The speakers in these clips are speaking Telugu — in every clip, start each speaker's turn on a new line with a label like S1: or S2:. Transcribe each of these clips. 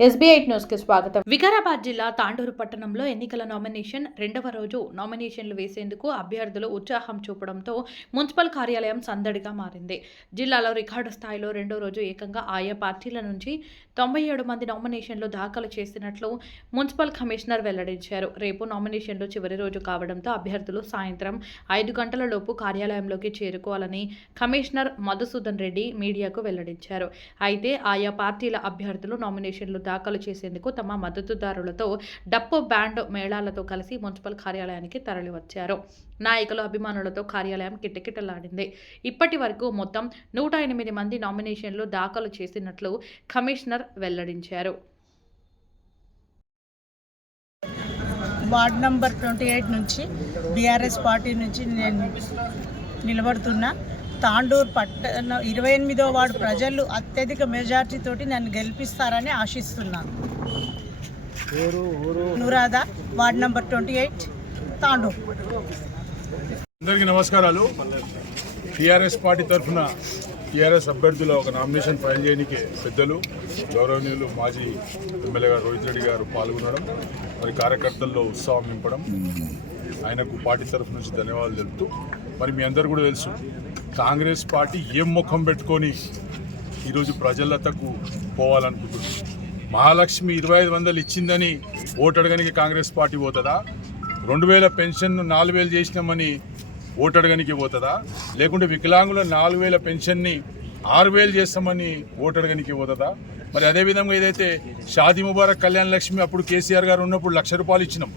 S1: ఎస్బీఐ న్యూస్కి స్వాగతం. వికారాబాద్ జిల్లా తాండూరు పట్టణంలో ఎన్నికల నామినేషన్ రెండవ రోజు నామినేషన్లు వేసేందుకు అభ్యర్థులు ఉత్సాహం చూపడంతో మున్సిపల్ కార్యాలయం సందడిగా మారింది. జిల్లాలో రికార్డు స్థాయిలో రెండో రోజు ఏకంగా ఆయా పార్టీల నుంచి తొంభై ఏడు మంది నామినేషన్లు దాఖలు చేసినట్లు మున్సిపల్ కమిషనర్ వెల్లడించారు. రేపు నామినేషన్లు చివరి రోజు కావడంతో అభ్యర్థులు సాయంత్రం ఐదు గంటల లోపు కార్యాలయంలోకి చేరుకోవాలని కమిషనర్ మధుసూదన్ రెడ్డి మీడియాకు వెల్లడించారు. అయితే ఆయా పార్టీల అభ్యర్థులు నామినేషన్లు దాఖలు చేసేందుకు తమ మద్దతుదారులతో డప్పు బ్యాండ్ మేళాలతో కలిసి మున్సిపల్ కార్యాలయానికి తరలివచ్చారు. నాయకులు అభిమానులతో కార్యాలయం కిటకిటలాడింది. ఇప్పటి వరకు మొత్తం నూట ఎనిమిది మంది నామినేషన్లు దాఖలు చేసినట్లు కమిషనర్ వెల్లడించారు.
S2: వార్డ్ నంబర్ ట్వంటీ ఎయిట్ నుంచి బీఆర్ఎస్ పార్టీ నుంచి నేను నిలబడుతున్నా తాండూరు పట్టణ ఇరవై ఎనిమిదో వార్డు ప్రజలు అత్యధిక మెజార్టీ తోటి నన్ను గెలిపిస్తారని ఆశిస్తున్నాను నురాదా ward number twenty eight Tandur.
S3: అందరికీ నమస్కారాలు. టీఆర్ఎస్ పార్టీ తరఫున టీఆర్ఎస్ అభ్యర్థుల ఒక నామినేషన్ ఫైల్ చేయడానికి పెద్దలు గౌరవనీయులు మాజీ ఎమ్మెల్యే గారు రోహిత్ రెడ్డి గారు పాల్గొనడం మరి కార్యకర్తల్లో ఉత్సాహం నింపడం. ఆయనకు పార్టీ తరఫు నుంచి ధన్యవాదాలు తెలుపుతూ మరి మీ అందరు కూడా తెలుసు కాంగ్రెస్ పార్టీ ఏం ముఖం పెట్టుకొని ఈరోజు ప్రజలతకు పోవాలనుకుంటుంది? మహాలక్ష్మి ఇరవై ఐదు వందలు ఇచ్చిందని ఓటు అడగనికి కాంగ్రెస్ పార్టీ పోతుందా? రెండు వేల పెన్షన్ నాలుగు వేలు చేసినామని ఓటు అడగనికి పోతుందా? లేకుంటే వికలాంగుల నాలుగు వేల పెన్షన్ని ఆరు వేలు చేస్తామని ఓటు అడగనికి పోతుందా? మరి అదేవిధంగా ఏదైతే షాది ముబారక్ కళ్యాణ్ లక్ష్మి అప్పుడు కేసీఆర్ గారు ఉన్నప్పుడు లక్ష రూపాయలు ఇచ్చినాం.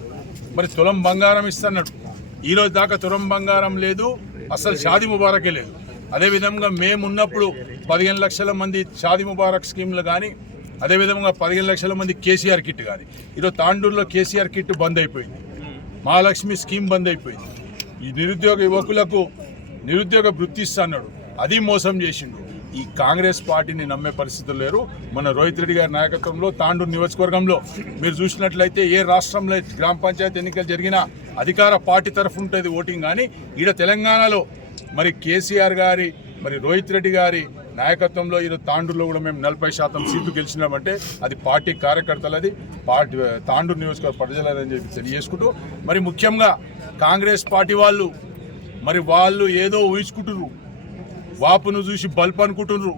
S3: మరి తులం బంగారం ఇస్తున్నాడు ఈ రోజు దాకా తులం బంగారం లేదు అసలు షాది ముబారకే లేదు. అదేవిధంగా మేము ఉన్నప్పుడు పదిహేను లక్షల మంది షాది ముబారక్ స్కీమ్లు కానీ అదేవిధంగా పదిహేను లక్షల మంది కేసీఆర్ కిట్ కానీ. ఈరోజు తాండూరులో కేసీఆర్ కిట్ బంద్ అయిపోయింది. మహాలక్ష్మి స్కీమ్ బంద్ అయిపోయింది. ఈ నిరుద్యోగ యువకులకు నిరుద్యోగ వృత్తి ఇస్తున్నాడు. అది మోసం చేసిండు. ఈ కాంగ్రెస్ పార్టీని నమ్మే పరిస్థితులు లేరు. మన రోహిత్ రెడ్డి గారి నాయకత్వంలో తాండూరు నియోజకవర్గంలో మీరు చూసినట్లయితే ఏ రాష్ట్రంలో గ్రామ పంచాయతీ ఎన్నికలు జరిగినా అధికార పార్టీ తరఫు ఉంటుంది ఓటింగ్. కానీ ఈడ తెలంగాణలో మరి కేసీఆర్ గారి మరి రోహిత్ రెడ్డి గారి నాయకత్వంలో ఈరోజు తాండూరులో కూడా మేము నలభై శాతం సీట్లు గెలిచినామంటే అది పార్టీ కార్యకర్తలది పార్టీ తాండూరు నియోజకవర్గ ప్రజలని చెప్పి తెలియజేసుకుంటూ మరి ముఖ్యంగా కాంగ్రెస్ పార్టీ వాళ్ళు మరి వాళ్ళు ఏదో ఊహించుకుంటున్నారు వాపును చూసి బల్బ్ అనుకుంటున్నారు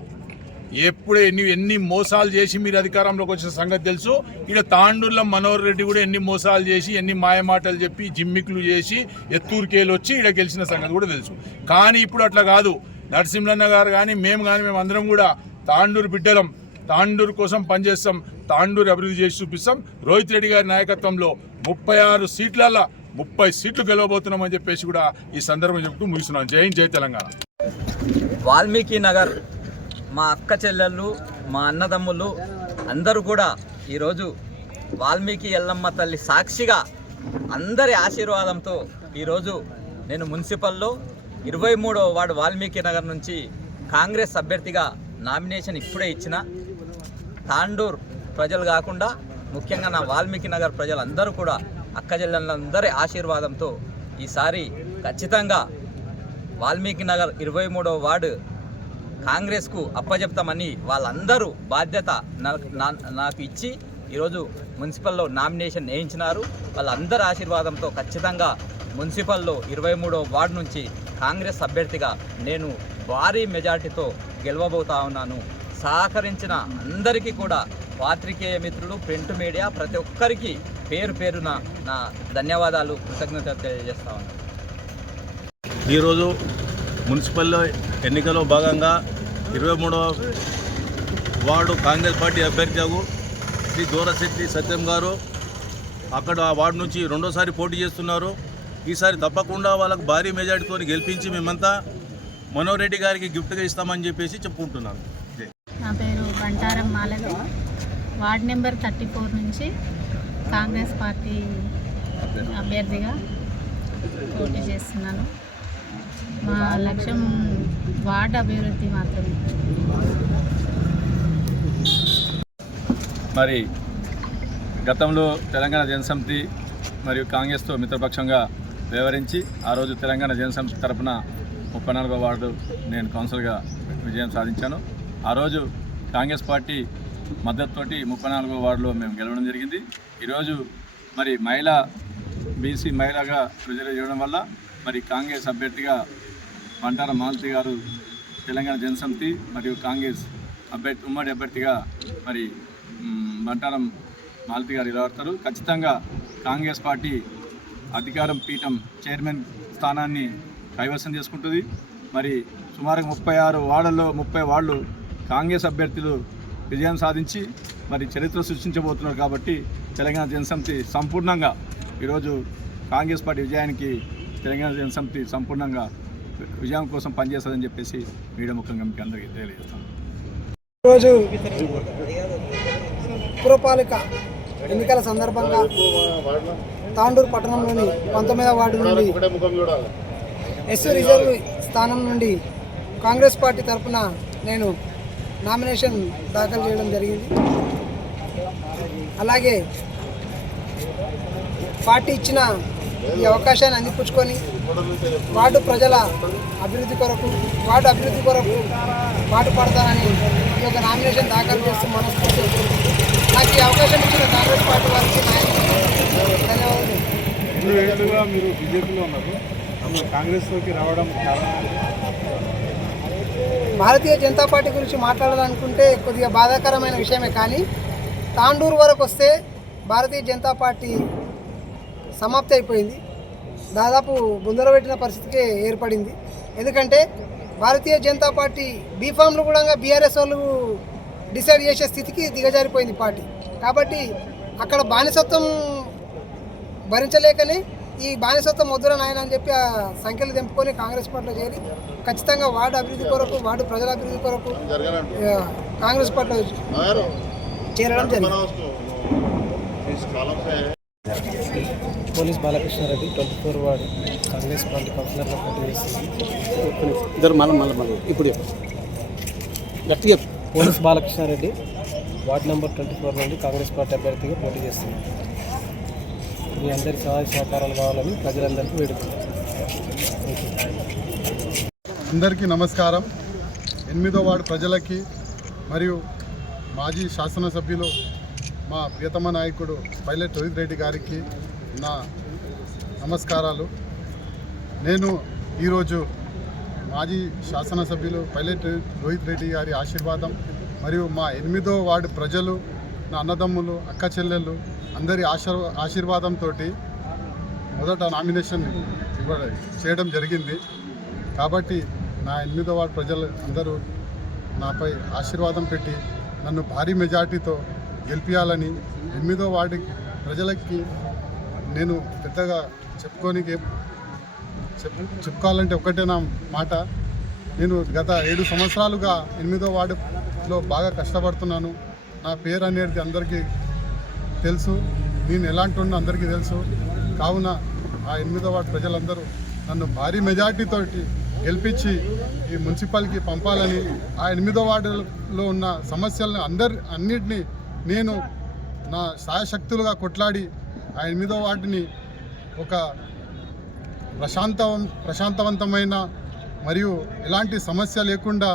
S3: ఎప్పుడు ఎన్ని ఎన్ని మోసాలు చేసి మీరు అధికారంలోకి వచ్చిన సంగతి తెలుసు. ఇక్కడ తాండూర్ల మనోహర్ రెడ్డి కూడా ఎన్ని మోసాలు చేసి ఎన్ని మాయమాటలు చెప్పి జిమ్మిక్లు చేసి ఎత్తూరికేలు వచ్చి ఇక్కడ గెలిచిన సంగతి కూడా తెలుసు. కానీ ఇప్పుడు అట్లా కాదు. నరసింహన్న గారు కానీ మేము కానీ మేము అందరం కూడా తాండూరు బిడ్డలం. తాండూరు కోసం పనిచేస్తాం. తాండూరు అభివృద్ధి చేసి చూపిస్తాం. రోహిత్ రెడ్డి గారి నాయకత్వంలో ముప్పై ఆరు సీట్లలో ముప్పై సీట్లు గెలవబోతున్నామని చెప్పేసి కూడా ఈ సందర్భం చెబుతూ ముగిస్తున్నాం. జై జై తెలంగాణ.
S4: వాల్మీకి నగర్ మా అక్క చెల్లెళ్ళు మా అన్నదమ్ములు అందరూ కూడా ఈరోజు వాల్మీకి ఎల్లమ్మ తల్లి సాక్షిగా అందరి ఆశీర్వాదంతో ఈరోజు నేను మున్సిపల్లో ఇరవై మూడవ వార్డు వాల్మీకి నగర్ నుంచి కాంగ్రెస్ అభ్యర్థిగా నామినేషన్ ఇప్పుడే ఇచ్చిన తాండూర్ ప్రజలు కాకుండా ముఖ్యంగా నా వాల్మీకి నగర్ ప్రజలందరూ కూడా అక్కజల్లందరి ఆశీర్వాదంతో ఈసారి ఖచ్చితంగా వాల్మీకి నగర్ ఇరవై మూడవ వార్డు కాంగ్రెస్కు అప్పజెప్తామని వాళ్ళందరూ బాధ్యత నాకు ఇచ్చి ఈరోజు మున్సిపల్లో నామినేషన్ వేయించినారు. వాళ్ళందరి ఆశీర్వాదంతో ఖచ్చితంగా మున్సిపల్లో ఇరవై మూడవ వార్డు నుంచి కాంగ్రెస్ అభ్యర్థిగా నేను భారీ మెజార్టీతో గెలవబోతా ఉన్నాను. సహకరించిన అందరికీ కూడా పాత్రికేయ మిత్రులు ప్రింట్ మీడియా ప్రతి ఒక్కరికి పేరు పేరున నా ధన్యవాదాలు. కృతజ్ఞత తెలియజేస్తా ఉన్నాను.
S5: ఈరోజు మున్సిపల్లో ఎన్నికలో భాగంగా ఇరవై మూడవ వార్డు కాంగ్రెస్ పార్టీ అభ్యర్థిగా శ్రీ దూరశెట్టి సత్యం గారు అక్కడ ఆ వార్డు నుంచి రెండోసారి పోటీ చేస్తున్నారు. ఈసారి తప్పకుండా వాళ్ళకు భారీ మెజార్టీతో గెలిపించి మేమంతా మనోహర్ రెడ్డి గారికి గిఫ్ట్గా ఇస్తామని చెప్పేసి చెప్పుకుంటున్నాను.
S6: నా పేరు Bantaram Malavi ward number thirty four నుంచి కాంగ్రెస్ పార్టీ అభ్యర్థిగా పోటీ చేస్తున్నాను. మా లక్ష్యం వార్డ్ అభివృద్ధి మాత్రమే.
S7: మరి గతంలో తెలంగాణ జనసమితి మరియు కాంగ్రెస్తో మిత్రపక్షంగా వ్యవహరించి ఆ రోజు తెలంగాణ జనసమితి తరపున ముప్పై నాలుగో వార్డు నేను కౌన్సిల్గా విజయం సాధించాను. ఆ రోజు కాంగ్రెస్ పార్టీ
S8: మద్దతుతోటి ముప్పై నాలుగో వార్డులో మేము గెలవడం జరిగింది. ఈరోజు మరి మహిళ బీసీ మహిళగా రిజర్వ్ చేయడం వల్ల మరి కాంగ్రెస్ అభ్యర్థిగా బంటార మాలతి గారు తెలంగాణ జనసమితి మరియు కాంగ్రెస్ అభ్యర్థి ఉమ్మడి అభ్యర్థిగా మరి బంటారం మాలతి గారు నిలబడతారు. ఖచ్చితంగా కాంగ్రెస్ పార్టీ అధికారం పీఠం చైర్మన్ స్థానాన్ని కైవసం చేసుకుంటుంది. మరి సుమారు ముప్పై ఆరు వార్డుల్లో ముప్పై వార్డులు కాంగ్రెస్ అభ్యర్థులు విజయం సాధించి మరి చరిత్ర సృష్టించబోతున్నారు కాబట్టి తెలంగాణ జనసమితి సంపూర్ణంగా ఈరోజు కాంగ్రెస్ పార్టీ విజయానికి తెలంగాణ జనసమితి సంపూర్ణంగా విజయం కోసం పనిచేస్తుందని చెప్పేసి మీడియా ముఖ్యంగా మీకు అందరికీ తెలియజేస్తాను.
S9: ఈరోజు పురపాలిక ఎన్నికల సందర్భంగా తాండూరు పట్టణంలోని పంతొమ్మిదవ వార్డు నుండి ఎస్సీ రిజర్వ్ స్థానం నుండి కాంగ్రెస్ పార్టీ తరఫున నేను నామినేషన్ దాఖలు చేయడం జరిగింది. అలాగే పార్టీ ఇచ్చిన ఈ అవకాశాన్ని అందిపుచ్చుకొని వార్డు ప్రజల అభివృద్ధి కొరకు వార్డు అభివృద్ధి కొరకు పాటుపడతానని ఈ యొక్క నామినేషన్ దాఖలు చేస్తూ మనస్ఫూర్తి ఈ అవకాశం ఇచ్చిన కాంగ్రెస్ పార్టీ వారికి ధన్యవాదాలు.
S10: ఏళ్ళుగా మీరు బీజేపీలో ఉన్నారు. కాంగ్రెస్లోకి రావడం
S9: భారతీయ జనతా పార్టీ గురించి మాట్లాడాలనుకుంటే కొద్దిగా బాధాకరమైన విషయమే కానీ తాండూరు వరకు వస్తే భారతీయ జనతా పార్టీ సమాప్తి అయిపోయింది. దాదాపు బుందరబెట్టిన పరిస్థితికి ఏర్పడింది. ఎందుకంటే భారతీయ జనతా పార్టీ బీఫామ్లు కూడా బీఆర్ఎస్ వాళ్ళు డిసైడ్ చేసే స్థితికి దిగజారిపోయింది పార్టీ. కాబట్టి అక్కడ బానిసత్వం భరించలేకనే ఈ బానిసత్వం వద్దురా నాయన అని చెప్పి ఆ సంఖ్యలు తెంపుకొని కాంగ్రెస్ పార్టీలో చేరి ఖచ్చితంగా వార్డు అభివృద్ధి కొరకు వార్డు ప్రజల అభివృద్ధి కొరకు కాంగ్రెస్ పార్టీలో చేరడం జరిగింది.
S10: Police Balakrishnareddy twenty four ward Congress party కౌన్సిలర్గా పోటీ చేస్తుంది. ఇద్దరు మళ్ళీ మళ్ళీ మళ్ళీ. ఇప్పుడు గట్టిగా police Balakrishnareddy ward number twenty four నుండి కాంగ్రెస్ పార్టీ అభ్యర్థిగా పోటీ చేస్తున్నారు. మీ అందరి సహాయ సహకారాలు కావాలని ప్రజలందరికీ వేడుకుంటున్నాను.
S11: అందరికీ నమస్కారం. ఎనిమిదో వార్డు ప్రజలకి మరియు మాజీ శాసనసభ్యులు మా ప్రియతమ నాయకుడు పైలట్ రోహిత్ రెడ్డి గారికి నా నమస్కారాలు. నేను ఈరోజు మాజీ శాసనసభ్యులు పైలట్ రోహిత్ రెడ్డి గారి ఆశీర్వాదం మరియు మా ఎనిమిదో వార్డు ప్రజలు నా అన్నదమ్ములు అక్క చెల్లెళ్ళు అందరి ఆశీర్వా ఆశీర్వాదంతో మొదట నామినేషన్ ఇవ్వ చేయడం జరిగింది. కాబట్టి నా ఎనిమిదో వార్డు ప్రజలు అందరూ నాపై ఆశీర్వాదం పెట్టి నన్ను భారీ మెజార్టీతో గెలిపించాలని ఎనిమిదో వార్డు ప్రజలకి నేను పెద్దగా చెప్పుకోనికి చెప్పు చెప్పుకోవాలంటే ఒకటే నా మాట. నేను గత ఏడు సంవత్సరాలుగా ఎనిమిదో వార్డులో బాగా కష్టపడుతున్నాను. నా పేరు అనేది అందరికీ తెలుసు. నేను ఎలాంటి వాడినో అందరికీ తెలుసు. కావున ఆ ఎనిమిదో వార్డు ప్రజలందరూ నన్ను భారీ మెజార్టీతోటి గెలిపించి ఈ మున్సిపాలిటీకి పంపాలని ఆ ఎనిమిదో వార్డులో ఉన్న సమస్యలను అందరి అన్నిటినీ నేను నా సాయశక్తులుగా కొట్లాడి ఆ ఎనిమిదో వార్డుని ఒక ప్రశాంత ప్రశాంతవంతమైన మరియు ఎలాంటి సమస్య లేకుండా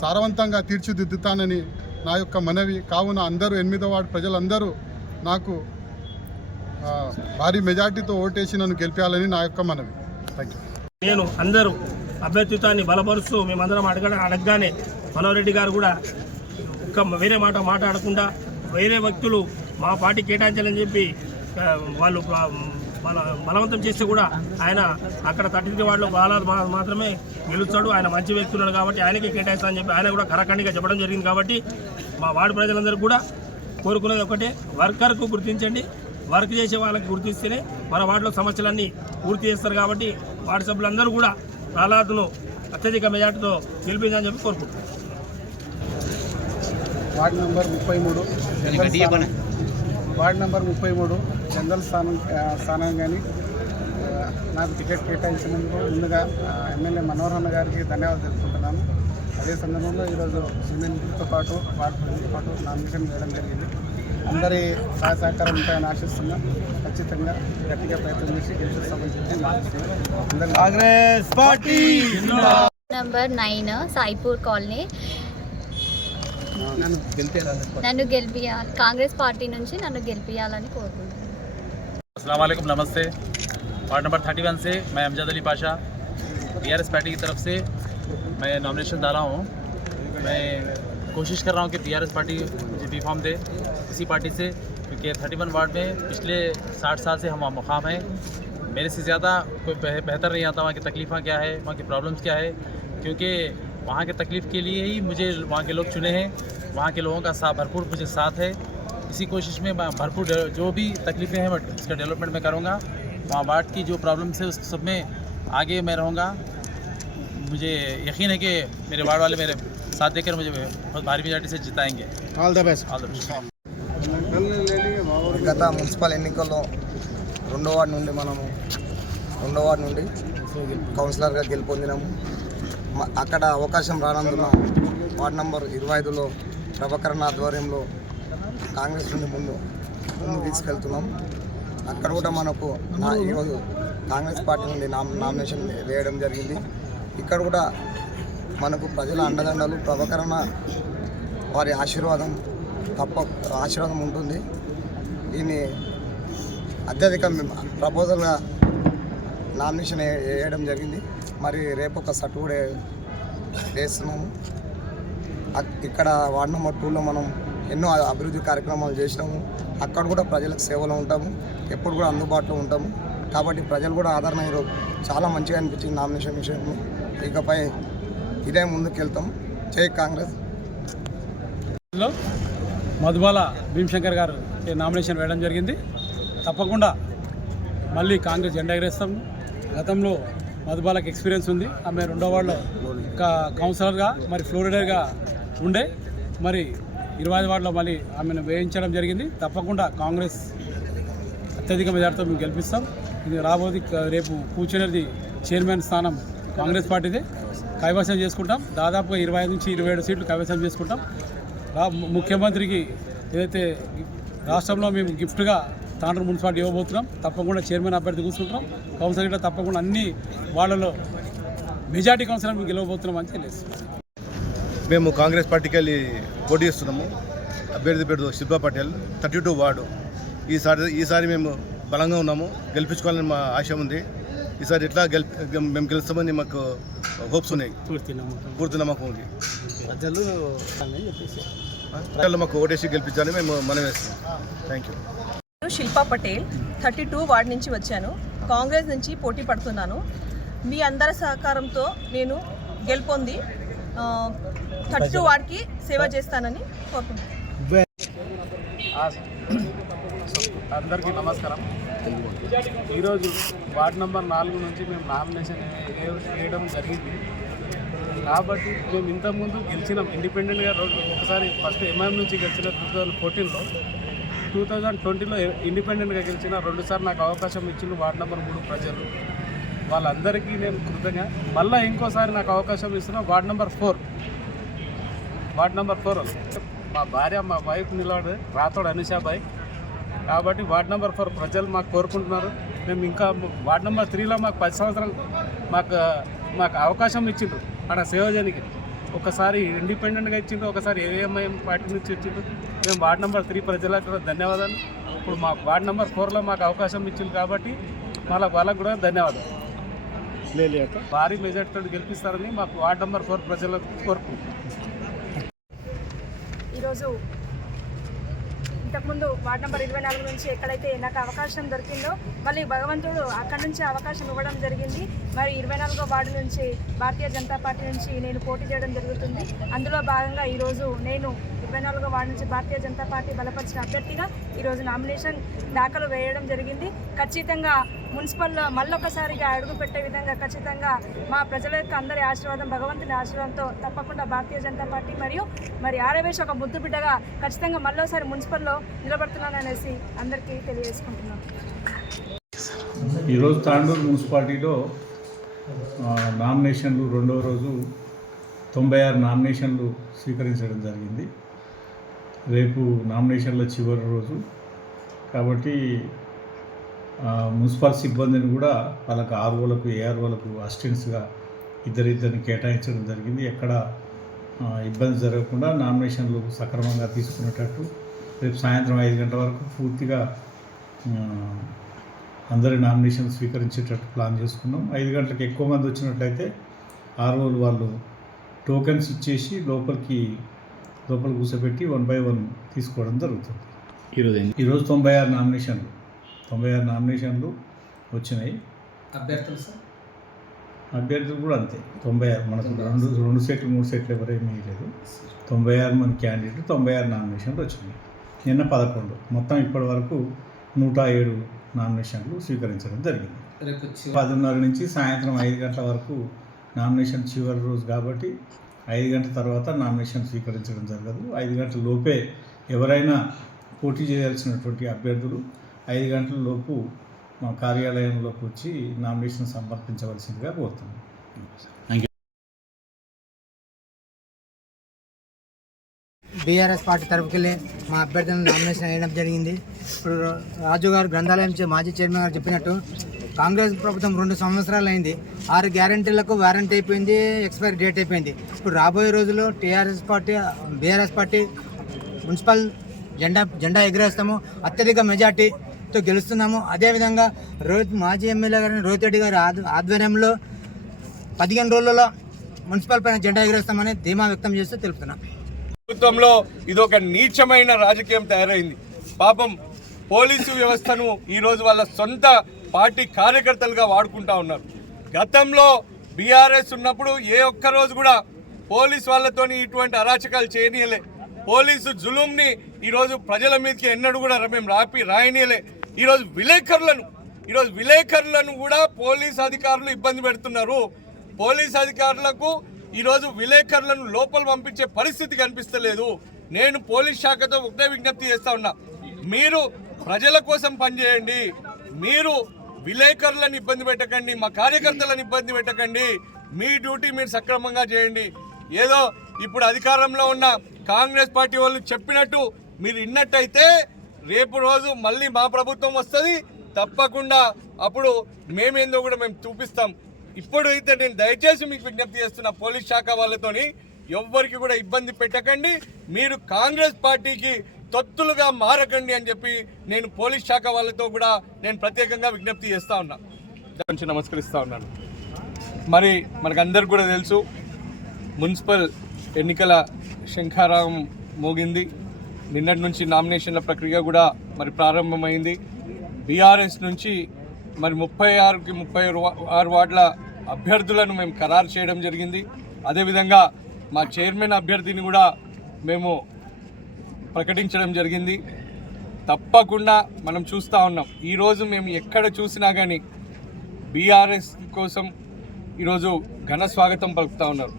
S11: సారవంతంగా తీర్చిదిద్దుతానని నా యొక్క మనవి. కావున అందరూ ఎనిమిదో వార్డు ప్రజలందరూ నాకు భారీ మెజార్టీతో ఓటేసి నన్ను గెలిపాలని నా యొక్క మనవి. థ్యాంక్ యూ
S12: నేను అందరూ అభ్యర్థిత్వాన్ని బలపరుస్తూ మేమందరం అడగ అడగగానే మనోహర్ గారు కూడా ఒక్క వేరే మాట మాట్లాడకుండా వేరే వ్యక్తులు మా పార్టీ కేటాయించాలని చెప్పి వాళ్ళు మన బలవంతం చేస్తే కూడా ఆయన అక్కడ థర్టీ వార్డులో బాలాలు మా- మాత్రమే గెలుస్తాడు. ఆయన మంచి వ్యక్తులను కాబట్టి ఆయనకే కేటాయిస్తానని చెప్పి ఆయన కూడా కరఖండిగా చెప్పడం జరిగింది కాబట్టి మా వార్డు ప్రజలందరూ కూడా కోరుకునేది ఒకటే. వర్కర్కు గుర్తించండి. వర్క్ చేసే వాళ్ళకి గుర్తిస్తేనే మన వార్డులో సమస్యలన్నీ పూర్తి చేస్తారు కాబట్టి వార్డు సభ్యులందరూ కూడా ప్రహ్లాద్ను అత్యధిక మెజార్టీతో గెలిపించాలని చెప్పి కోరుకుంటున్నాను
S10: వార్డు నెంబర్ ముప్పై మూడు. వార్డు నెంబర్ ముప్పై మూడు. జనరల్ స్థానం స్థానం కానీ నాకు టికెట్ కేటాయించినందుకు ముందుగా ఎమ్మెల్యే మనోహర్ అన్న గారికి ధన్యవాదాలు తెలుపుకుంటున్నాను. అదే సందర్భంలో ఈరోజు సిమెంట్తో పాటు వార్డు ప్రజలతో పాటు నామినేషన్ వేయడం జరిగింది. అందరి సహాయ సహకారం ఉంటాయని ఆశిస్తున్నా ఖచ్చితంగా గట్టిగా ప్రయత్నం చేసి ఆశిస్తున్నాను. అందరికీ
S13: నంబర్ నైన్ సాయిపూర్ కాలనీ. నన్ను గెలిపియాలి కాంగ్రెస్ పార్టీ నుంచి నన్ను గెలిపియాలని కోరుకుంటున్నాను.
S14: वालेकुम नमस्ते। वार्ड नंबर थर्टी वन से मैं अमजद अली पाशा टीआरएस पार्टी की तरफ़ से मैं नॉमिनेशन डाला हूँ। मैं कोशिश कर रहा हूँ कि टीआरएस पार्टी मुझे बी फॉर्म दे इसी पार्टी से, क्योंकि थर्टी वन वार्ड में पिछले साठ साल से हम मुकाम हैं। मेरे से ज़्यादा कोई बेहतर नहीं आता, वहाँ की तकलीफ़ा क्या है, वहाँ की प्रॉब्लम्स क्या है, क्योंकि वहाँ के तकलीफ़ के लिए ही मुझे वहाँ के लोग चुने हैं। वहाँ के लोगों का साथ भरपूर मुझे साथ है। इसी कोशिश में मैं भरपूर डे- जो भी तकलीफ़ें हैं मैं उसका डेवलपमेंट मैं करूँगा वहाँ वार्ड की जो प्रॉब्लम्स है उस सब में आगे मैं रहूँगा मुझे यकीन है कि मेरे वार्ड वाले मेरे साथ देकर मुझे बहुत भारी मेजॉरिटी से जिताएंगे
S15: all the best
S14: all the best
S16: గత మున్సిపల్ ఎన్నికల్లో రెండో వార్డు నుండి మనము రెండో వార్డు నుండి కౌన్సిలర్గా గెలుపొందినాము మ- అక్కడ అవకాశం రానందున వార్డు నంబర్ ఇరవై ఐదులో ప్రభాకరన్ ఆధ్వర్యంలో కాంగ్రెస్ నుండి ముందు ముందు తీసుకెళ్తున్నాం. అక్కడ కూడా మనకు నా ఈరోజు కాంగ్రెస్ పార్టీ నుండి నామినేషన్ వేయడం జరిగింది. ఇక్కడ కూడా మనకు ప్రజల అండదండలు ప్రభకరణ వారి ఆశీర్వాదం తప్ప ఆశీర్వాదం ఉంటుంది. దీన్ని అత్యధిక ప్రపోజల్గా నామినేషన్ వే- వేయడం జరిగింది. మరి రేపు ఒక సర్టు కూడా వేస్తున్నాము ఇక్కడ వార్డ్ నెంబర్ టూలో మనం ఎన్నో అభివృద్ధి కార్యక్రమాలు చేసినాము. అక్కడ కూడా ప్రజలకు సేవలో ఉంటాము. ఎప్పుడు కూడా అందుబాటులో ఉంటాము. కాబట్టి ప్రజలు కూడా ఆదరణ ఈరోజు చాలా మంచిగా అనిపించింది నామినేషన్ విషయంలో. ఇకపై ఇదే ముందుకు వెళ్తాం జై కాంగ్రెస్.
S15: మధుబాల భీమశంకర్ గారు నామినేషన్ వేయడం జరిగింది. తప్పకుండా మళ్ళీ కాంగ్రెస్ జెండా ఎగరేస్తాము. గతంలో మధుబాలకు ఎక్స్పీరియన్స్ ఉంది. ఆమె రెండో వాళ్ళు కౌన్సిలర్గా మరి ఫ్లోరిడర్గా ఉండే. మరి ఇరవై ఐదు వార్డులో మళ్ళీ ఆమెను వేయించడం జరిగింది. తప్పకుండా కాంగ్రెస్ అత్యధిక మెజార్టీతో మేము గెలిపిస్తాం. ఇది రాబోది రేపు కూర్చునేది చైర్మన్ స్థానం కాంగ్రెస్ పార్టీదే. కైవసం చేసుకుంటాం. దాదాపుగా ఇరవై ఐదు నుంచి ఇరవై ఏడు సీట్లు కైవసం చేసుకుంటాం. రా ముఖ్యమంత్రికి ఏదైతే రాష్ట్రంలో మేము గిఫ్ట్గా తాండ్రు మున్సిపాలిటీ ఇవ్వబోతున్నాం తప్పకుండా చైర్మన్ అభ్యర్థి కూర్చుంటాం. కౌన్సిలర్ ఇట్లా తప్పకుండా అన్ని వాళ్ళలో మెజార్టీ కౌన్సిలర్ మేము గెలవబోతున్నాం అని తెలియదు
S17: మేము కాంగ్రెస్ పార్టీకి వెళ్ళి పోటీ చేస్తున్నాము. అభ్యర్థి పేరు Shilpa Patel thirty two ward ఈసారి ఈసారి మేము బలంగా ఉన్నాము. గెలిపించుకోవాలని మా ఆశ ఉంది. ఈసారి ఎట్లా గెలిపి మేము గెలుస్తామని మాకు హోప్స్ ఉన్నాయి.
S15: పూర్తి నమ్మకం.
S17: ఉంది.
S15: ప్రజలు అని చెప్పేసి.
S17: ప్రజలు మాకు ఓటేసి గెలిపించాలని మేము మనం వేస్తున్నాం థ్యాంక్ యూ
S18: నేను Shilpa Patel thirty two ward నుంచి వచ్చాను. కాంగ్రెస్ నుంచి పోటీ పడుతున్నాను. మీ అందరి సహకారంతో నేను గెలుపొంది థర్టీ టూ వార్డ్కి సేవ చేస్తానని కోరుకుంటున్నాను.
S15: అందరికీ నమస్కారం. ఈరోజు వార్డ్ నెంబర్ నాలుగు నుంచి మేము నామినేషన్ వేయడం జరిగింది. కాబట్టి మేము ఇంతకుముందు గెలిచినాం. ఇండిపెండెంట్గా ఒకసారి ఫస్ట్ ఎంఐఎం నుంచి గెలిచిన టూ థౌజండ్ ఫోర్టీన్లో టూ థౌజండ్ ట్వంటీలో ఇండిపెండెంట్గా గెలిచిన రెండుసార్లు నాకు అవకాశం ఇచ్చిన వార్డ్ నెంబర్ మూడు ప్రజలు. వాళ్ళందరికీ నేను కృతజ్ఞ. మళ్ళీ ఇంకోసారి నాకు అవకాశం ఇస్తున్న ward number four. Ward number four. మా భార్య మా వైఫ్ నిలబడి రాతోడు అనుషాబాయ్. కాబట్టి వార్డ్ నెంబర్ ఫోర్ ప్రజలు మాకు కోరుకుంటున్నారు. మేము ఇంకా వార్డ్ నెంబర్ త్రీలో మాకు పది సంవత్సరాలు మాకు మాకు అవకాశం ఇచ్చిండ్రు. అక్కడ సేవ చేయడానికి ఒకసారి ఇండిపెండెంట్గా ఇచ్చిండ్రు ఒకసారి ఏఎంఐఎం పార్టీ నుంచి ఇచ్చిండ్రు. మేము వార్డ్ నెంబర్ త్రీ ప్రజలకు కూడా ధన్యవాదాలు. ఇప్పుడు మాకు వార్డ్ నెంబర్ ఫోర్లో మాకు అవకాశం ఇచ్చింది కాబట్టి మళ్ళీ వాళ్ళకు కూడా ధన్యవాదాలు. భారీ మెజార్టీతో గెలిపిస్తారని మాకు వార్డ్ నెంబర్ ఫోర్ ప్రజలకు కోరుకుంటున్నాం.
S18: ఈరోజు ఇంతకుముందు వార్డ్ నెంబర్ ఇరవై నాలుగు నుంచి ఎక్కడైతే నాకు అవకాశం దొరికిందో మళ్ళీ భగవంతుడు అక్కడి నుంచి అవకాశం ఇవ్వడం జరిగింది. మరి ఇరవై నాలుగో వార్డు నుంచి భారతీయ జనతా పార్టీ నుంచి నేను పోటీ చేయడం జరుగుతుంది. అందులో భాగంగా ఈరోజు నేను ఇరవై నాలుగో వార్డు నుంచి భారతీయ జనతా పార్టీ బలపరిచిన అభ్యర్థిగా ఈరోజు నామినేషన్ దాఖలు వేయడం జరిగింది. ఖచ్చితంగా మున్సిపల్లో మళ్ళొకసారిగా అడుగు పెట్టే విధంగా ఖచ్చితంగా మా ప్రజల యొక్క అందరి ఆశీర్వాదం భగవంతుని ఆశీర్వాదంతో తప్పకుండా భారతీయ జనతా పార్టీ మరియు మరి ఆరవేశ ఒక ముద్దు బిడ్డగా ఖచ్చితంగా మళ్ళోసారి మున్సిపల్లో నిలబడుతున్నాననేసి అందరికీ తెలియజేసుకుంటున్నాం.
S19: ఈరోజు తాండూరు మున్సిపాలిటీలో నామినేషన్లు రెండవ రోజు తొంభై ఆరు నామినేషన్లు స్వీకరించడం జరిగింది. రేపు నామినేషన్ల చివరి రోజు. కాబట్టి మున్సిపల్ సిబ్బందిని కూడా వాళ్ళకి ఆర్ఓలకు ఏఆర్ఓలకు అసిస్టెంట్స్గా ఇద్దరిద్దరిని కేటాయించడం జరిగింది. ఎక్కడ ఇబ్బంది జరగకుండా నామినేషన్లు సక్రమంగా తీసుకునేటట్టు రేపు సాయంత్రం ఐదు గంటల వరకు పూర్తిగా అందరి నామినేషన్ స్వీకరించేటట్టు ప్లాన్ చేసుకున్నాం. ఐదు గంటలకు ఎక్కువ మంది వచ్చినట్లయితే ఆర్ఓలు వాళ్ళు టోకెన్స్ ఇచ్చేసి లోపలికి లోపల కూర్చోబెట్టి వన్ బై వన్ తీసుకోవడం జరుగుతుంది. ఈరోజు ఈరోజు తొంభై ఆరు నామినేషన్లు. తొంభై ఆరు నామినేషన్లు వచ్చినాయి.
S4: అభ్యర్థులు సార్?
S19: అభ్యర్థులు కూడా అంతే. తొంభై ఆరు మనకు రెండు రెండు సెట్లు మూడు సెట్లు ఎవరేమీ లేదు. తొంభై ఆరు మంది క్యాండిడేట్ తొంభై ఆరు నామినేషన్లు వచ్చినాయి. నిన్న పదకొండు. మొత్తం ఇప్పటి వరకు నూట ఏడు నామినేషన్లు స్వీకరించడం జరిగింది.
S4: రేపు
S19: పదిన్నర నుంచి సాయంత్రం ఐదు గంటల వరకు నామినేషన్ చివరి రోజు కాబట్టి ఐదు గంటల తర్వాత నామినేషన్ స్వీకరించడం జరగదు. ఐదు గంటల లోపే ఎవరైనా పోటీ చేయాల్సినటువంటి అభ్యర్థులు ఐదు గంటల లోపు మా కార్యాలయంలోకి వచ్చి నామినేషన్ సమర్పించవలసిందిగా కోరుతున్నాం.
S9: బీఆర్ఎస్ పార్టీ తరఫుకెళ్ళి మా అభ్యర్థులను నామినేషన్ వేయడం జరిగింది. ఇప్పుడు రాజు గారు గ్రంథాలయం మాజీ చైర్మన్ గారు చెప్పినట్టు కాంగ్రెస్ ప్రభుత్వం రెండు సంవత్సరాలు అయింది. ఆరు గ్యారంటీలకు వారంటీ అయిపోయింది ఎక్స్పైరీ డేట్ అయిపోయింది. ఇప్పుడు రాబోయే రోజుల్లో TRS party BRS party municipal జెండా జెండా ఎగరేస్తాము. అత్యధిక మెజార్టీతో గెలుస్తున్నాము. అదేవిధంగా రోహిత్ మాజీ ఎమ్మెల్యే గారిని రోహిత్ రెడ్డి గారి ఆధ్వర్యంలో పదిహేను రోజులలో మున్సిపల్ పైన జెండా ఎగరేస్తామని ధీమా వ్యక్తం చేస్తూ తెలుపుతున్నాం.
S7: ప్రభుత్వంలో ఇది ఒక నీచమైన రాజకీయం తయారైంది. పాపం పోలీసు వ్యవస్థను ఈరోజు వాళ్ళ సొంత పార్టీ కార్యకర్తలుగా వాడుకుంటా ఉన్నారు. గతంలో బీఆర్ఎస్ ఉన్నప్పుడు ఏ ఒక్క రోజు కూడా పోలీస్ వాళ్ళతోని ఇటువంటి అరాచకాలు చేయనీయలే. పోలీసు జులుంని ఈరోజు ప్రజల మీదకి ఎన్నడూ కూడా మేము రాపి రాయనీయలే. ఈరోజు విలేకరులను ఈరోజు విలేకరులను కూడా పోలీస్ అధికారులు ఇబ్బంది పెడుతున్నారు. పోలీస్ అధికారులకు ఈరోజు విలేకరులను లోపల పంపించే పరిస్థితి కనిపిస్తలేదు. నేను పోలీస్ శాఖతో ఒకటే విజ్ఞప్తి చేస్తా ఉన్నా. మీరు ప్రజల కోసం పనిచేయండి. మీరు విలేకరులను ఇబ్బంది పెట్టకండి మా కార్యకర్తలను ఇబ్బంది పెట్టకండి. మీ డ్యూటీ మీరు సక్రమంగా చేయండి. ఏదో ఇప్పుడు అధికారంలో ఉన్న కాంగ్రెస్ పార్టీ వాళ్ళు చెప్పినట్టు మీరు విన్నట్టయితే రేపు రోజు మళ్ళీ మా ప్రభుత్వం వస్తుంది. తప్పకుండా అప్పుడు మేమేందో కూడా మేము చూపిస్తాం. ఇప్పుడు అయితే నేను దయచేసి మీకు విజ్ఞప్తి చేస్తున్న పోలీస్ శాఖ వాళ్ళతోని ఎవ్వరికి కూడా ఇబ్బంది పెట్టకండి. మీరు కాంగ్రెస్ పార్టీకి తొత్తులుగా మారకండి అని చెప్పి నేను పోలీస్ శాఖ వాళ్ళతో కూడా నేను ప్రత్యేకంగా విజ్ఞప్తి చేస్తూ ఉన్నా. నుంచి నమస్కరిస్తూ ఉన్నాను. మరి మనకందరికి కూడా తెలుసు మున్సిపల్ ఎన్నికల శంఖారావం మోగింది. నిన్నటి నుంచి నామినేషన్ల ప్రక్రియ కూడా మరి ప్రారంభమైంది. బీఆర్ఎస్ నుంచి మరి ముప్పై ఆరుకి ముప్పై ఆరు వార్డుల అభ్యర్థులను మేము ఖరారు చేయడం జరిగింది. అదేవిధంగా మా చైర్మన్ అభ్యర్థిని కూడా మేము ప్రకటించడం జరిగింది. తప్పకుండా మనం చూస్తూ ఉన్నాం. ఈరోజు మేము ఎక్కడ చూసినా కానీ బీఆర్ఎస్ కోసం ఈరోజు ఘన స్వాగతం పలుకుతా ఉన్నారు.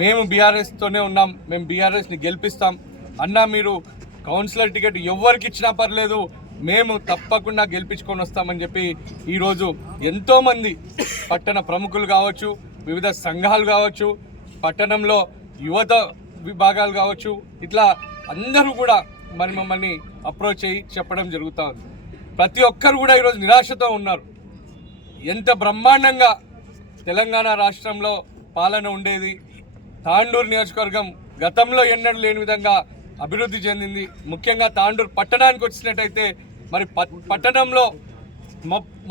S7: మేము బీఆర్ఎస్తోనే ఉన్నాం. మేము బీఆర్ఎస్ని గెలిపిస్తాం. అన్నా మీరు కౌన్సిలర్ టికెట్ ఎవరికి ఇచ్చినా పర్లేదు. మేము తప్పకుండా గెలిపించుకొని వస్తామని చెప్పి ఈరోజు ఎంతోమంది పట్టణ ప్రముఖులు కావచ్చు వివిధ సంఘాలు కావచ్చు పట్టణంలో యువత విభాగాలు కావచ్చు ఇట్లా అందరూ కూడా మరి మమ్మల్ని అప్రోచ్ అయ్యి చెప్పడం జరుగుతూ ఉంది. ప్రతి ఒక్కరు కూడా ఈరోజు నిరాశతో ఉన్నారు. ఎంత బ్రహ్మాండంగా తెలంగాణ రాష్ట్రంలో పాలన ఉండేది. తాండూరు నియోజకవర్గం గతంలో ఎన్నడూ లేని విధంగా అభివృద్ధి చెందింది. ముఖ్యంగా తాండూరు పట్టణానికి వచ్చినట్టయితే మరి పట్టణంలో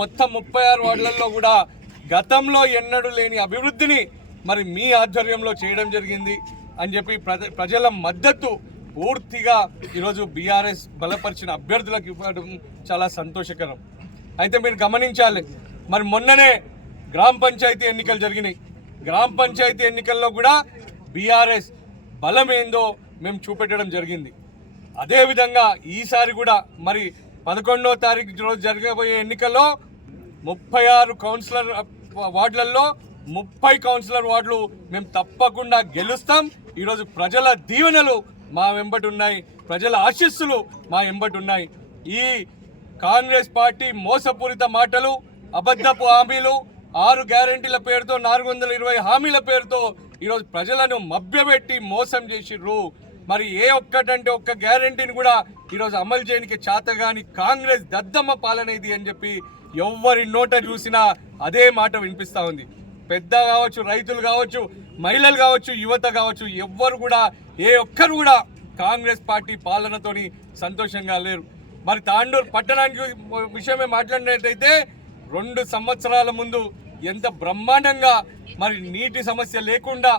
S7: మొత్తం ముప్పై ఆరు వార్డులలో కూడా గతంలో ఎన్నడూ లేని అభివృద్ధిని మరి మీ ఆధ్వర్యంలో చేయడం జరిగింది అని చెప్పి ప్రజ ప్రజల మద్దతు పూర్తిగా ఈరోజు బీఆర్ఎస్ బలపరిచిన అభ్యర్థులకు ఇవ్వడం చాలా సంతోషకరం. అయితే మీరు గమనించాలి మరి మొన్ననే గ్రామ పంచాయతీ ఎన్నికలు జరిగినాయి. గ్రామ పంచాయతీ ఎన్నికల్లో కూడా బీఆర్ఎస్ బలమేందో మేము చూపెట్టడం జరిగింది. అదేవిధంగా ఈసారి కూడా మరి పదకొండవ తారీఖు రోజు జరగబోయే ఎన్నికల్లో ముప్పై ఆరు కౌన్సిలర్ వార్డులలో ముప్పై కౌన్సిలర్ వార్డులు మేము తప్పకుండా గెలుస్తాం. ఈరోజు ప్రజల దీవెనలు మా వెంబటి ఉన్నాయి ప్రజల ఆశీస్సులు మా వెంబటి ఉన్నాయి ఈ కాంగ్రెస్ పార్టీ మోసపూరిత మాటలు అబద్ధపు హామీలు ఆరు గ్యారెంటీల పేరుతో నాలుగు వందల ఇరవై హామీల పేరుతో ఈరోజు ప్రజలను మభ్యపెట్టి మోసం చేసిర్రు. మరి ఏ ఒక్కటంటే ఒక్క గ్యారెంటీని కూడా ఈరోజు అమలు చేయడానికి చేతగాని కాంగ్రెస్ దద్దమ్మ పాలన ఇది అని చెప్పి ఎవరి నోట చూసినా అదే మాట వినిపిస్తూ ఉంది. పెద్ద కావచ్చు రైతులు కావచ్చు మహిళలు కావచ్చు యువత కావచ్చు ఎవ్వరు కూడా ఏ ఒక్కరు కూడా కాంగ్రెస్ పార్టీ పాలనతోని సంతోషంగా లేరు. మరి తాండూరు పట్టణానికి విషయమే మాట్లాడినట్టయితే రెండు సంవత్సరాల ముందు ఎంత బ్రహ్మాండంగా మరి నీటి సమస్య లేకుండా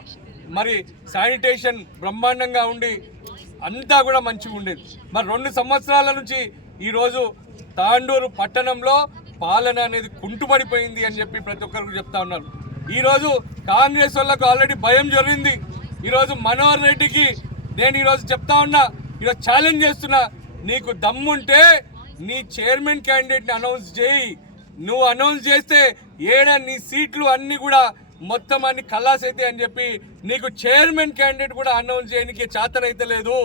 S7: మరి శానిటేషన్ బ్రహ్మాండంగా ఉండి అంతా కూడా మంచిగా ఉండేది. మరి రెండు సంవత్సరాల నుంచి ఈరోజు తాండూరు పట్టణంలో పాలన అనేది కుంటుపడిపోయింది అని చెప్పి ప్రతి ఒక్కరికి చెప్తా ఉన్నారు. ఈరోజు కాంగ్రెస్ వాళ్ళకు ఆల్రెడీ భయం జరిగింది. ఈరోజు మనోహర్ రెడ్డికి నేను ఈరోజు చెప్తా ఉన్నా ఈరోజు ఛాలెంజ్ చేస్తున్నా నీకు దమ్ముంటే నీ చైర్మన్ క్యాండిడేట్ని అనౌన్స్ చేయి. నువ్వు అనౌన్స్ చేస్తే ఏడా నీ సీట్లు అన్నీ కూడా మొత్తం అన్ని కల్లాస్ అయితే అని చెప్పి నీకు చైర్మన్ క్యాండిడేట్ కూడా అనౌన్స్ చేయడానికి చేతనైతే లేదు.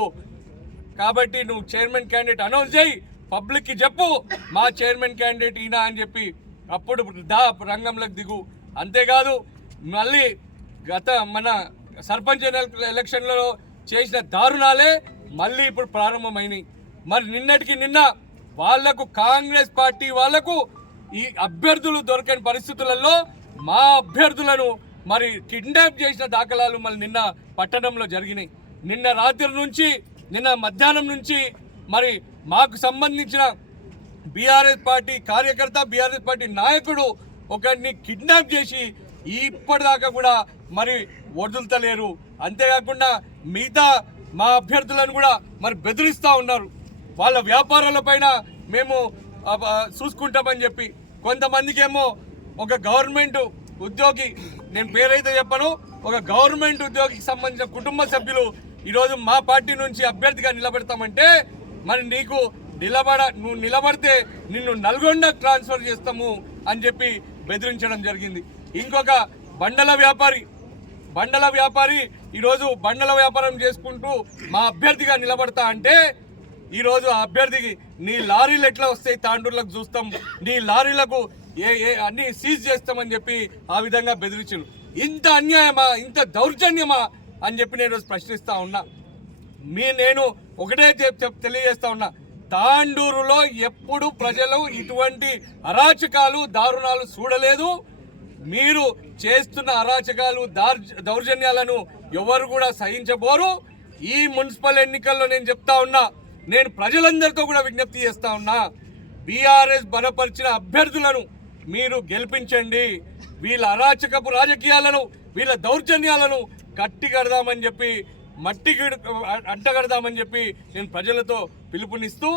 S7: కాబట్టి నువ్వు చైర్మన్ క్యాండిడేట్ అనౌన్స్ చేయి పబ్లిక్కి చెప్పు మా చైర్మన్ క్యాండిడేట్ ఈయన అని చెప్పి అప్పుడు దా రంగంలోకి దిగు. అంతేకాదు మళ్ళీ గత మన సర్పంచ్ ఎలక్షన్లలో చేసిన దారుణాలే మళ్ళీ ఇప్పుడు ప్రారంభమైనవి మరి నిన్నటికి నిన్న వాళ్ళకు కాంగ్రెస్ పార్టీ వాళ్ళకు ఈ అభ్యర్థులు దొరకని పరిస్థితులలో మా అభ్యర్థులను మరి కిడ్నాప్ చేసిన దాఖలాలు మళ్ళీ నిన్న పట్టణంలో జరిగినాయి. నిన్న రాత్రి నుంచి నిన్న మధ్యాహ్నం నుంచి మరి మాకు సంబంధించిన బీఆర్ఎస్ పార్టీ కార్యకర్త బీఆర్ఎస్ పార్టీ నాయకుడు ఒకరిని కిడ్నాప్ చేసి ఇప్పటిదాకా కూడా మరి వదులుతలేరు. అంతేకాకుండా మిగతా మా అభ్యర్థులను కూడా మరి బెదిరిస్తూ ఉన్నారు. వాళ్ళ వ్యాపారాల పైన మేము చూసుకుంటామని చెప్పి. కొంతమందికి ఏమో ఒక గవర్నమెంట్ ఉద్యోగి నేను పేరైతే చెప్పను ఒక గవర్నమెంట్ ఉద్యోగికి సంబంధించిన కుటుంబ సభ్యులు ఈరోజు మా పార్టీ నుంచి అభ్యర్థిగా నిలబెడతామంటే మరి నీకు నిలబడ నువ్వు నిలబడితే నిన్ను నల్గొండ ట్రాన్స్ఫర్ చేస్తాము అని చెప్పి బెదిరించడం జరిగింది. ఇంకొక బండల వ్యాపారి బండల వ్యాపారి ఈరోజు బండల వ్యాపారం చేసుకుంటూ మా అభ్యర్థిగా నిలబడతా అంటే ఈరోజు ఆ అభ్యర్థికి నీ లారీలు ఎట్లా వస్తాయి తాండూర్లకు చూస్తాం నీ లారీలకు ఏ ఏ అన్ని సీజ్ చేస్తామని చెప్పి ఆ విధంగా బెదిరించారు ఇంత అన్యాయమా ఇంత దౌర్జన్యమా అని చెప్పి నేను ఈరోజు ప్రశ్నిస్తూ ఉన్నా. మీ నేను ఒకటే చెప్- తెలియజేస్తా ఉన్నా. తాండూరులో ఎప్పుడు ప్రజలు ఇటువంటి అరాచకాలు దారుణాలు చూడలేదు. మీరు చేస్తున్న అరాచకాలు దార్ దౌర్జన్యాలను ఎవరు కూడా సహించబోరు. ఈ మున్సిపల్ ఎన్నికల్లో నేను చెప్తా ఉన్నా నేను ప్రజలందరితో కూడా విజ్ఞప్తి చేస్తా ఉన్నా బీఆర్ఎస్ బలపరిచిన అభ్యర్థులను మీరు గెలిపించండి. వీళ్ళ అరాచకపు రాజకీయాలను వీళ్ళ దౌర్జన్యాలను కట్టి కడదామని చెప్పి మట్టి అంటగడదామని చెప్పి నేను ప్రజలతో పిలుపునిస్తూ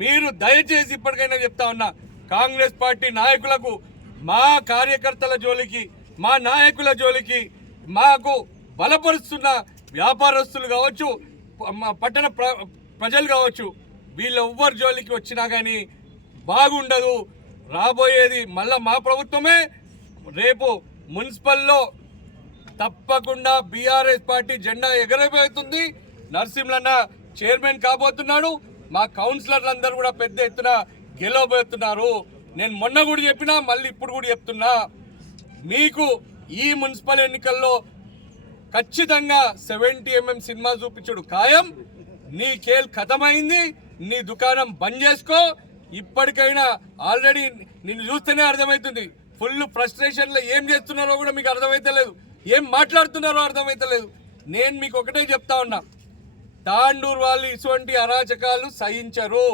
S7: మీరు దయచేసి ఇప్పటికైనా చెప్తా ఉన్నా కాంగ్రెస్ పార్టీ నాయకులకు మా కార్యకర్తల జోలికి మా నాయకుల జోలికి మాకు బలపరుస్తున్న వ్యాపారస్తులు కావచ్చు మా పట్టణ ప్ర- ప్రజలు కావచ్చు వీళ్ళ ఎవ్వరు జోలికి వచ్చినా కానీ బాగుండదు. రాబోయేది మళ్ళా మా ప్రభుత్వమే. రేపు మున్సిపల్లో తప్పకుండా బీఆర్ఎస్ పార్టీ జెండా ఎగరబోతుంది నరసింహన్న చైర్మన్ కాబోతున్నాడు. మా కౌన్సిలర్లు అందరూ కూడా పెద్ద ఎత్తున గెలవబోతున్నారు. నేను మొన్న కూడా చెప్పినా మళ్ళీ ఇప్పుడు కూడా చెప్తున్నా. మీకు ఈ మున్సిపల్ ఎన్నికల్లో ఖచ్చితంగా సెవెంటీ ఎంఎం సినిమా చూపించుడు ఖాయం. నీ కేల్ ఖతమైంది నీ దుకాణం బంద్ చేసుకో. ఇప్పటికైనా ఆల్రెడీ నిన్ను చూస్తేనే అర్థమవుతుంది ఫుల్ ఫ్రస్ట్రేషన్లో ఏం చేస్తున్నారో కూడా మీకు అర్థమవుతలేదు ఏం మాట్లాడుతున్నారో అర్థమవుతలేదు నేను మీకు ఒకటే చెప్తా ఉన్నా. తాండూరు వాళ్ళు ఇటువంటి అరాచకాలు సహించరు.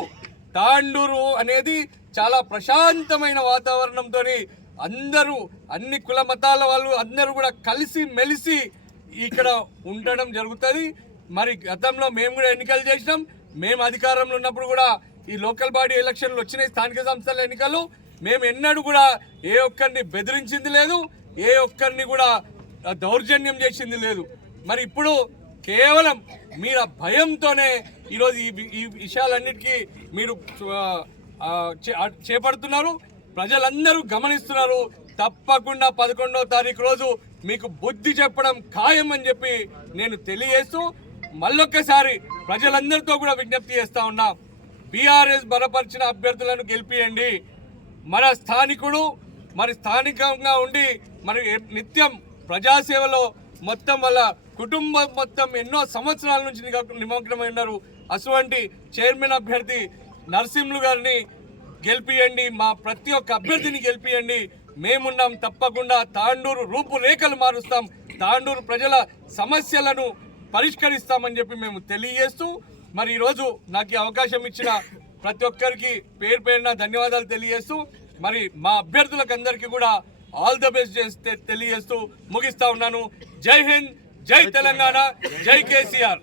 S7: తాండూరు అనేది చాలా ప్రశాంతమైన వాతావరణంతో అందరూ అన్ని కుల మతాల వాళ్ళు అందరూ కూడా కలిసి మెలిసి ఇక్కడ ఉండడం జరుగుతుంది. మరి గతంలో మేము కూడా ఎన్నికలు చేసినాం. మేము అధికారంలో ఉన్నప్పుడు కూడా ఈ లోకల్ బాడీ ఎలక్షన్లు వచ్చినాయి స్థానిక సంస్థల ఎన్నికలు. మేము ఎన్నడూ కూడా ఏ ఒక్కరిని బెదిరించింది లేదు ఏ ఒక్కరిని కూడా దౌర్జన్యం చేసింది లేదు. మరి ఇప్పుడు కేవలం మీరు భయంతోనే ఈరోజు ఈ ఈ విషయాలన్నిటికీ మీరు చే- చేపడుతున్నారు. ప్రజలందరూ గమనిస్తున్నారు. తప్పకుండా పదకొండవ తారీఖు రోజు మీకు బుద్ధి చెప్పడం ఖాయం అని చెప్పి నేను తెలియజేస్తూ మళ్ళొక్కసారి ప్రజలందరితో కూడా విజ్ఞప్తి చేస్తా ఉన్నా. బీఆర్ఎస్ బలపరిచిన అభ్యర్థులను గెలిపియండి. మన స్థానికుడు మరి స్థానికంగా ఉండి మరి నిత్యం ప్రజాసేవలో మొత్తం వల్ల కుటుంబం మొత్తం ఎన్నో సంవత్సరాల నుంచి నిమగ్నమై ఉన్నారు. అటువంటి చైర్మన్ అభ్యర్థి నరసింహులు గారిని గెలిపియండి. మా ప్రతి ఒక్క అభ్యర్థిని గెలిపియండి. మేమున్నాం తప్పకుండా. తాండూరు రూపురేఖలు మారుస్తాం. తాండూరు ప్రజల సమస్యలను పరిష్కరిస్తామని చెప్పి మేము తెలియజేస్తూ మరి ఈరోజు నాకు ఈ అవకాశం ఇచ్చిన ప్రతి ఒక్కరికి పేరు పేరున ధన్యవాదాలు తెలియజేస్తూ మరి మా అభ్యర్థులకు అందరికీ కూడా ఆల్ ద బెస్ట్ చేస్తే తెలియజేస్తూ ముగిస్తా ఉన్నాను. జై హింద్. జై తెలంగాణ జై కేసీఆర్.